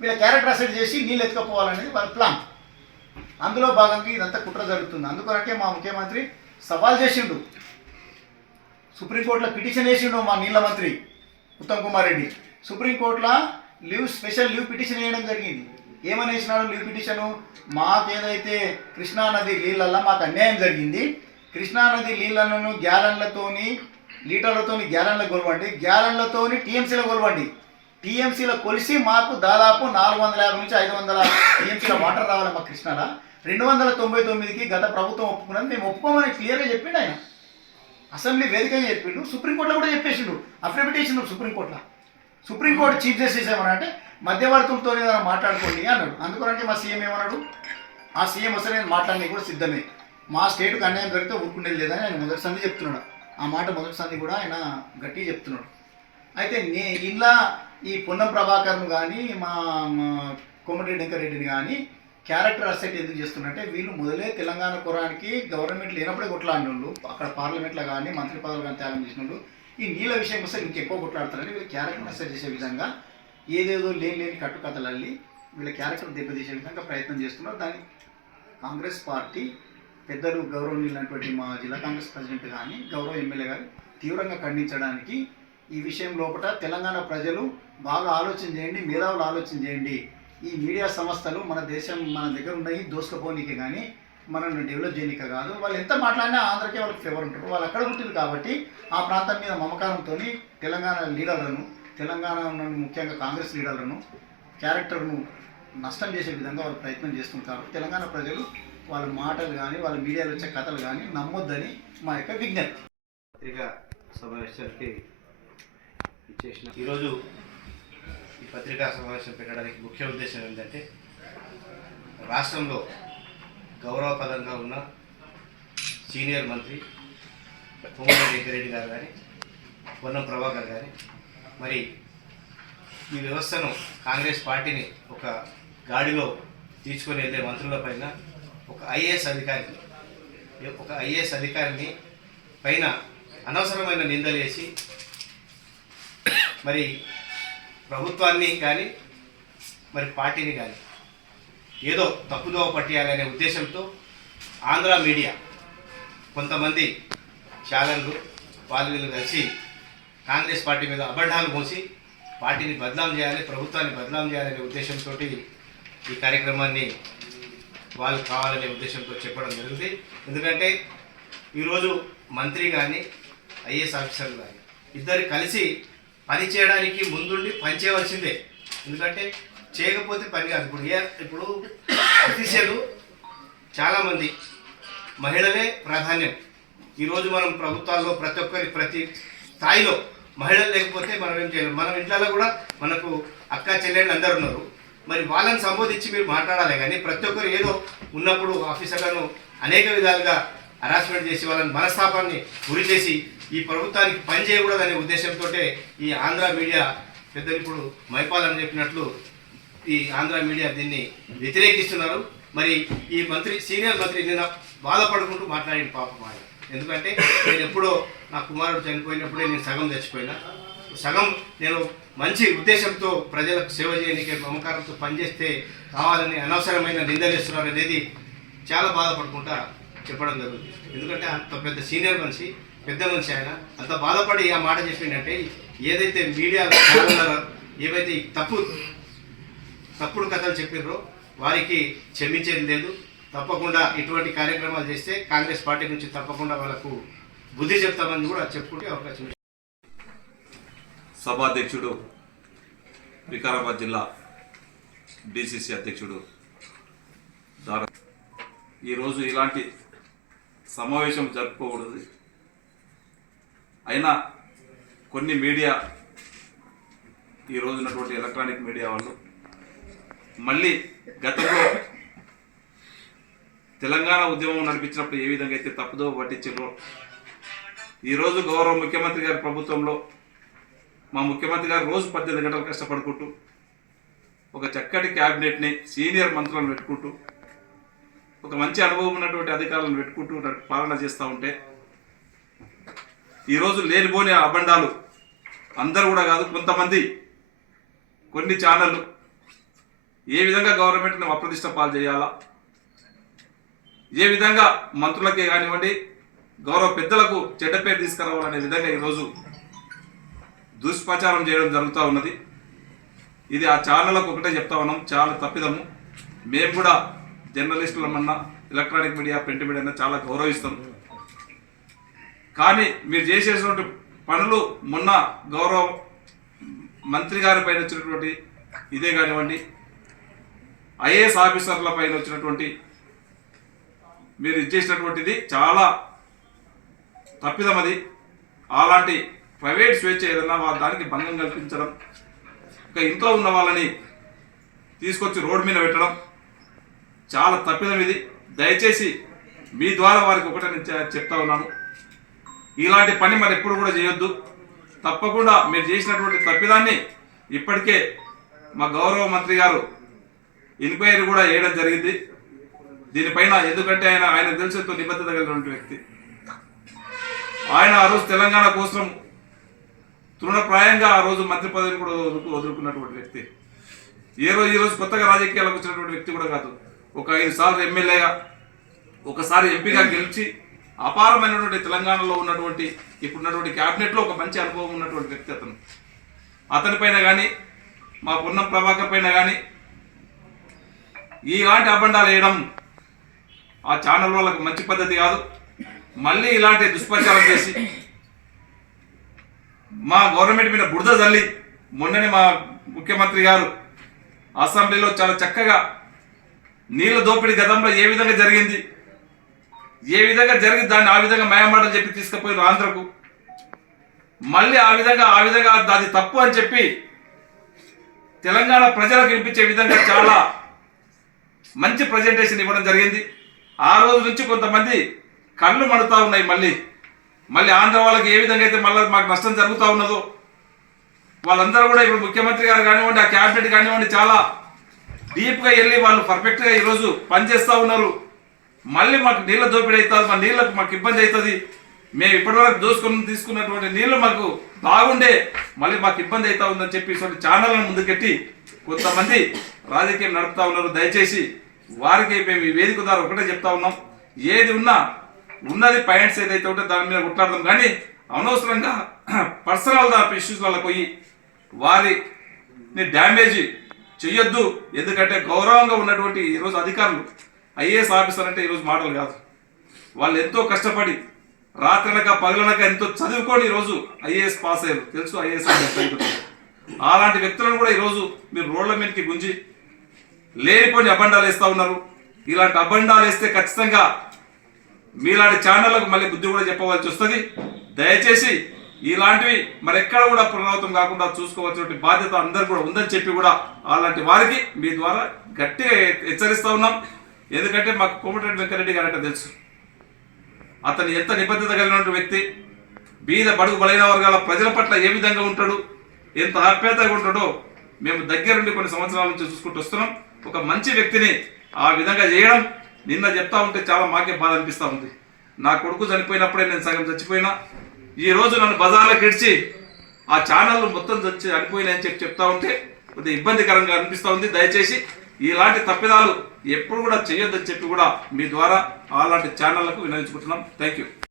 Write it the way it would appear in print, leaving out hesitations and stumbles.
వీళ్ళ character asset చేసి నీళ్ళు ఎత్తుకపోవాలనేది వాళ్ళ ప్లాన్. అందులో భాగంగా ఇదంతా కుట్ర జరుగుతుంది. అందుకొరకే మా ముఖ్యమంత్రి సవాల్ చేసిండు, సుప్రీంకోర్టులో పిటిషన్ వేసిండు మా నీళ్ళ మంత్రి ఉత్తమ్ కుమార్ రెడ్డి. సుప్రీంకోర్టులో స్పెషల్ లీవ్ పిటిషన్ వేయడం జరిగింది. ఏమని వేసినాడు లీవ్ పిటిషను? మాకేదైతే కృష్ణానది నీళ్ళల్లో మాకు అన్యాయం జరిగింది, కృష్ణానది నీళ్ళను గ్యాలన్లతోని లీటర్లతోని గ్యాలన్ల కొలవండి, గ్యాలన్లతోని టీఎంసీలో కొలవండి, టీఎంసీలో కొలిసి మాకు దాదాపు 450 నుంచి 500 టీఎంసీల వాటర్ రావాలి మా కృష్ణాలో. 299కి గత ప్రభుత్వం ఒప్పుకున్నది, మేము ఒప్పుకోమని క్లియర్గా చెప్పిండు ఆయన. అసెంబ్లీ వేదికగా చెప్పిండు, సుప్రీంకోర్టులో కూడా చెప్పేసిండు, అఫిడవిట్ వేసిండు సుప్రీంకోర్టులో. సుప్రీంకోర్టు చీఫ్ జస్టిస్ ఏమనంటే మధ్యవర్తులతో ఏదైనా మాట్లాడుకోండి అన్నాడు. అందుకనంటే మా సీఎం ఏమన్నాడు, ఆ సీఎం అసలు నేను మాట్లాడడానికి కూడా సిద్ధమే, మా స్టేట్కి అన్యాయం జరిగితే ఊరుకుండేది లేదని ఆయన మొదటి సంధి చెప్తున్నాడు. ఆ మాట మొదటి సంధి కూడా ఆయన గట్టిగా చెప్తున్నాడు. అయితే ఇలా ఈ పొన్నం ప్రభాకర్ను కానీ మా కోమటిరెడ్డి వెంకరెడ్డిని కానీ క్యారెక్టర్ అసెట్ ఎందుకు చేస్తున్నారంటే వీళ్ళు మొదలే తెలంగాణ కురానికి గవర్నమెంట్ లేనప్పుడే కొట్లాడిన వాళ్ళు, అక్కడ పార్లమెంట్లో కానీ మంత్రి పదవులు కానీ త్యాగం చేసిన వాళ్ళు ఈ నీళ్ళ విషయం వస్తే ఇంకెక్కువ కొట్లాడతారని వీళ్ళు క్యారెక్టర్ అసెట్ చేసే విధంగా ఏదేదో లేని కట్టుకథలు అల్లి వీళ్ళ క్యారెక్టర్ దెబ్బతీసే విధంగా ప్రయత్నం చేస్తున్నారు. దాన్ని కాంగ్రెస్ పార్టీ పెద్దలు గౌరవనీయులైనటువంటి మా జిల్లా కాంగ్రెస్ ప్రెసిడెంట్ కానీ గౌరవ ఎమ్మెల్యే గారు తీవ్రంగా ఖండించడానికి, ఈ విషయం లోపల తెలంగాణ ప్రజలు బాగా ఆలోచన చేయండి, మేధావులు ఆలోచన చేయండి. ఈ మీడియా సంస్థలు మన దగ్గర ఉన్నాయి దోసుకపోనీకి కానీ మనల్ని డెవలప్ చేయనిక కాదు. వాళ్ళు ఎంత మాట్లాడినా ఆంధ్రకే వాళ్ళకి ఫేవర్ ఉంటారు. వాళ్ళు అక్కడ పుట్టింది కాబట్టి ఆ ప్రాంతం మీద మమకారంతో తెలంగాణ లీడర్లను, తెలంగాణ ముఖ్యంగా కాంగ్రెస్ లీడర్లను క్యారెక్టర్ను నష్టం చేసే విధంగా వాళ్ళు ప్రయత్నం చేస్తుంటారు. తెలంగాణ ప్రజలు వాళ్ళ మాటలు కానీ వాళ్ళ మీడియాలో వచ్చే కథలు కానీ నమ్మొద్దని మా యొక్క విజ్ఞప్తి. పత్రికా సమావేశానికి ఇచ్చేసిన ఈరోజు ఈ పత్రికా సమావేశం పెట్టడానికి ముఖ్య ఉద్దేశం ఏంటంటే రాష్ట్రంలో గౌరవపదంగా ఉన్న సీనియర్ మంత్రి కోమటిరెడ్డి వెంకరెడ్డి గారు కానీ పొన్నం ప్రభాకర్ కానీ మరి ఈ వ్యవస్థను కాంగ్రెస్ పార్టీని ఒక గాడిలో తీసుకొని వెళ్ళే మంత్రులపైన ఒక ఐఏఎస్ అధికారిని పైన అనవసరమైన నిందలేసి మరి ప్రభుత్వాన్ని కానీ మరి పార్టీని కానీ ఏదో తప్పుదోవ పట్టియాలనే ఉద్దేశంతో ఆంధ్ర మీడియా కొంతమంది ఛానళ్ళు వీళ్ళు కలిసి కాంగ్రెస్ పార్టీ మీద అబద్ధాలు మోసి పార్టీని బదనాం చేయాలి, ప్రభుత్వాన్ని బదనాం చేయాలనే ఉద్దేశంతో ఈ కార్యక్రమాన్ని వాళ్ళు కావాలనే ఉద్దేశంతో చెప్పడం జరిగింది. ఎందుకంటే ఈరోజు మంత్రి కానీ ఐఏఎస్ ఆఫీసర్లు కానీ ఇద్దరు కలిసి పని చేయడానికి ముందుండి పనిచేయవలసిందే. ఎందుకంటే చేయకపోతే పని కాదు. ఇప్పుడు అఫీషియల్ చాలామంది మహిళలే ప్రాధాన్యం. ఈరోజు మనం ప్రభుత్వాల్లో ప్రతి స్థాయిలో మహిళలు లేకపోతే మనం ఏం చేయలేం. మనం ఇంట్లో కూడా మనకు అక్క చెల్లెళ్ళు అందరు ఉన్నారు. మరి వాళ్ళని సంబోధించి మీరు మాట్లాడాలి కానీ ప్రతి ఒక్కరు ఏదో ఉన్నప్పుడు ఆఫీసర్లను అనేక విధాలుగా హరాస్మెంట్ చేసి వాళ్ళని మనస్తాపాన్ని గురి చేసి ఈ ప్రభుత్వానికి పని చేయకూడదనే ఉద్దేశంతో ఈ ఆంధ్ర మీడియా పెద్దలు ఇప్పుడు మైపాలని చెప్పినట్లు ఈ ఆంధ్ర మీడియా దీన్ని వ్యతిరేకిస్తున్నారు. మరి ఈ సీనియర్ మంత్రి నిన్న బాధపడుకుంటూ మాట్లాడిన పాపం ఆయన. ఎందుకంటే నేను ఎప్పుడో నా కుమారుడు చనిపోయినప్పుడే నేను సగం చచ్చిపోయినా, సగం నేను మంచి ఉద్దేశంతో ప్రజలకు సేవ చేయడానికి మమకారంతో పనిచేస్తే కావాలని అనవసరమైన నిందలేస్తున్నారు అనేది చాలా బాధపడుకుంటా చెప్పడం జరుగుతుంది. ఎందుకంటే అంత పెద్ద సీనియర్ మనిషి, పెద్ద మనిషి ఆయన అంత బాధపడి ఆ మాట చెప్పిందంటే ఏదైతే మీడియా ఏవైతే తప్పుడు కథలు చెప్పిర్రో వారికి క్షమించేది లేదు. తప్పకుండా ఇటువంటి కార్యక్రమాలు చేస్తే కాంగ్రెస్ పార్టీ నుంచి తప్పకుండా వాళ్ళకు బుద్ధి చెప్తామని కూడా చెప్పుకుంటే అవకాశం. సభాధ్యక్షుడు వికారాబాద్ జిల్లా డిసిసి అధ్యక్షుడు ఈరోజు ఇలాంటి సమావేశం జరుపుకోకూడదు. అయినా కొన్ని మీడియా ఈరోజు ఉన్నటువంటి ఎలక్ట్రానిక్ మీడియా వాళ్ళు మళ్ళీ గతంలో తెలంగాణ ఉద్యమం నడిపించినప్పుడు ఏ విధంగా అయితే తప్పుదో పట్టించారో ఈరోజు గౌరవ ముఖ్యమంత్రి గారి ప్రభుత్వంలో మా ముఖ్యమంత్రి గారు రోజు 18 గంటలు కష్టపడుకుంటూ ఒక చక్కటి క్యాబినెట్ని సీనియర్ మంత్రులను పెట్టుకుంటూ ఒక మంచి అనుభవం ఉన్నటువంటి అధికారులను పెట్టుకుంటూ పాలన చేస్తూ ఉంటే ఈరోజు లేనిపోని అబండాలు అందరూ కూడా కాదు, కొంతమంది కొన్ని ఛానళ్ళు ఏ విధంగా గవర్నమెంట్ని అప్రతిష్ట పాలు చేయాలా, ఏ విధంగా మంత్రులకే కానివ్వండి గౌరవ పెద్దలకు చెడ్డ పేరు తీసుకురావాలనే విధంగా ఈరోజు దుష్ప్రచారం చేయడం జరుగుతూ ఉన్నది. ఇది ఆ ఛానళ్ళకు ఒకటే చెప్తా ఉన్నాం, చాలా తప్పిదము. మేము కూడా జర్నలిస్టులమన్నా ఎలక్ట్రానిక్ మీడియా ప్రింట్ మీడియా చాలా గౌరవిస్తాం. కానీ మీరు చేసేటువంటి పనులు మొన్న గౌరవ మంత్రి గారి పైన వచ్చినటువంటి ఇదే కానివ్వండి, ఐఏఎస్ ఆఫీసర్ల పైన వచ్చినటువంటి మీరు ఇచ్చేసినటువంటిది చాలా తప్పిదం. అది అలాంటి ప్రైవేట్ స్వేచ్ఛ ఏదన్నా దానికి భంగం కల్పించడం, ఒక ఇంట్లో ఉన్న వాళ్ళని తీసుకొచ్చి రోడ్డు మీద పెట్టడం చాలా తప్పిదం ఇది. దయచేసి మీ ద్వారా వారికి ఒకటే నేను చెప్తా ఉన్నాను, ఇలాంటి పని మరి ఎప్పుడు కూడా చేయొద్దు. తప్పకుండా మీరు చేసినటువంటి తప్పిదాన్ని ఇప్పటికే మా గౌరవ మంత్రి గారు ఎంక్వైరీ కూడా చేయడం జరిగింది దీనిపైన. ఎందుకంటే ఆయన తెలిసేతో నిబద్ధత కలిగినటువంటి వ్యక్తి. ఆయన ఆ రోజు తెలంగాణ కోసం తృణప్రాయంగా ఆ రోజు మంత్రి పదవిని కూడా వదులుకున్నటువంటి వ్యక్తి. ఈ రోజు కొత్తగా రాజకీయాలకు వచ్చినటువంటి వ్యక్తి కూడా కాదు. ఒక 5 సార్లు ఎమ్మెల్యేగా, ఒకసారి ఎంపీగా గెలిచి అపారమైనటువంటి తెలంగాణలో ఉన్నటువంటి ఇప్పుడున్నటువంటి క్యాబినెట్లో ఒక మంచి అనుభవం ఉన్నటువంటి వ్యక్తి అతను. అతనిపైన కానీ మా పొన్నం ప్రభాకర్ పైన కానీ ఇలాంటి అబండాలు వేయడం ఆ ఛానల్ వాళ్ళకు మంచి పద్ధతి కాదు. మళ్ళీ ఇలాంటి దుష్ప్రచారం చేసి మా గవర్నమెంట్ మీద బురద జల్లి, మొన్ననే మా ముఖ్యమంత్రి గారు అసెంబ్లీలో చాలా చక్కగా నీళ్ళ దోపిడీ గతంలో ఏ విధంగా జరిగింది దాన్ని ఆ విధంగా మయమాటలు చెప్పి తీసుకుపోయారు ఆంధ్రకు. మళ్ళీ ఆ విధంగా అది తప్పు అని చెప్పి తెలంగాణ ప్రజలకు వినిపించే విధంగా చాలా మంచి ప్రజెంటేషన్ ఇవ్వడం జరిగింది. ఆ రోజు నుంచి కొంతమంది కళ్ళు మడుతూ ఉన్నాయి. మళ్ళీ ఆంధ్ర వాళ్ళకి ఏ విధంగా అయితే మళ్ళీ మాకు నష్టం జరుగుతూ ఉన్నదో వాళ్ళందరూ కూడా ఇప్పుడు ముఖ్యమంత్రి గారు కానివ్వండి, ఆ క్యాబినెట్ కానివ్వండి, చాలా డీప్గా వెళ్ళి వాళ్ళు పర్ఫెక్ట్గా ఈరోజు పనిచేస్తూ ఉన్నారు. మళ్ళీ మాకు నీళ్ళ దోపిడీ అవుతుంది, మా నీళ్ళకు మాకు ఇబ్బంది అవుతుంది, మేము ఇప్పటివరకు తీసుకున్నటువంటి నీళ్లు మాకు బాగుండే మళ్ళీ మాకు ఇబ్బంది అవుతా ఉందని చెప్పి ఇటువంటి ఛానళ్ళను ముందుకెట్టి కొంతమంది రాజకీయం నడుపుతా ఉన్నారు. దయచేసి వారికి మేము ఈ వేదిక ద్వారా ఒకటే చెప్తా ఉన్నాం, ఏది ఉన్నది పాయింట్స్ ఏదైతే ఉంటే దాని మీద కొట్లాడదాం, కానీ అనవసరంగా పర్సనల్ ఇష్యూస్లలో పోయి వారిని డ్యామేజ్ చెయ్యొద్దు. ఎందుకంటే గౌరవంగా ఉన్నటువంటి ఈరోజు అధికారులు, ఐఏఎస్ ఆఫీసర్ అంటే ఈరోజు మాటలు కాదు, వాళ్ళు ఎంతో కష్టపడి రాత్రనక పగలనక ఎంతో చదువుకొని ఈరోజు ఐఏఎస్ పాస్ అయ్యారు, తెలుసు ఐఏఎస్ ఆఫీసర్. అలాంటి వ్యక్తులను కూడా ఈరోజు మీరు రోడ్ల మీదకి గుంజి లేనిపోని అబండాలు వేస్తూ ఉన్నారు. ఇలాంటి అబండాలు వేస్తే ఖచ్చితంగా మీలాంటి ఛానళ్లకు మళ్ళీ బుద్ధి కూడా చెప్పవలసి వస్తుంది. దయచేసి ఇలాంటివి మరెక్కడ కూడా పునరావృతం కాకుండా చూసుకోవాల్సిన బాధ్యత అందరు కూడా ఉందని చెప్పి కూడా అలాంటి వారికి మీ ద్వారా గట్టిగా హెచ్చరిస్తూ ఉన్నాం. ఎందుకంటే మాకు కోమటిరెడ్డి వెంకరెడ్డి గారు అంటే తెలుసు, అతను ఎంత నిబద్ధత కలిగిన వ్యక్తి, బీద బడుగు బలైన వర్గాల ప్రజల పట్ల ఏ విధంగా ఉంటాడు, ఎంత ఆప్యాయతగా ఉంటాడో మేము దగ్గరుండి కొన్ని సంవత్సరాల నుంచి చూసుకుంటూ వస్తున్నాం. ఒక మంచి వ్యక్తిని ఆ విధంగా చేయడం నిన్న చెప్తా ఉంటే చాలా మాకే బాధ అనిపిస్తూ ఉంది. నా కొడుకు చనిపోయినప్పుడే నేను సగం చచ్చిపోయినా, ఈ రోజు నన్ను బజార్లోకి ఇడ్చి ఆ ఛానల్ మొత్తం చనిపోయినాయని చెప్పి చెప్తా ఉంటే కొద్దిగా ఇబ్బందికరంగా అనిపిస్తూ ఉంది. దయచేసి ఇలాంటి తప్పిదాలు ఎప్పుడు కూడా చేయొద్దని చెప్పి కూడా మీ ద్వారా అలాంటి ఛానళ్లకు వినియోగించుకుంటున్నాం. Thank you.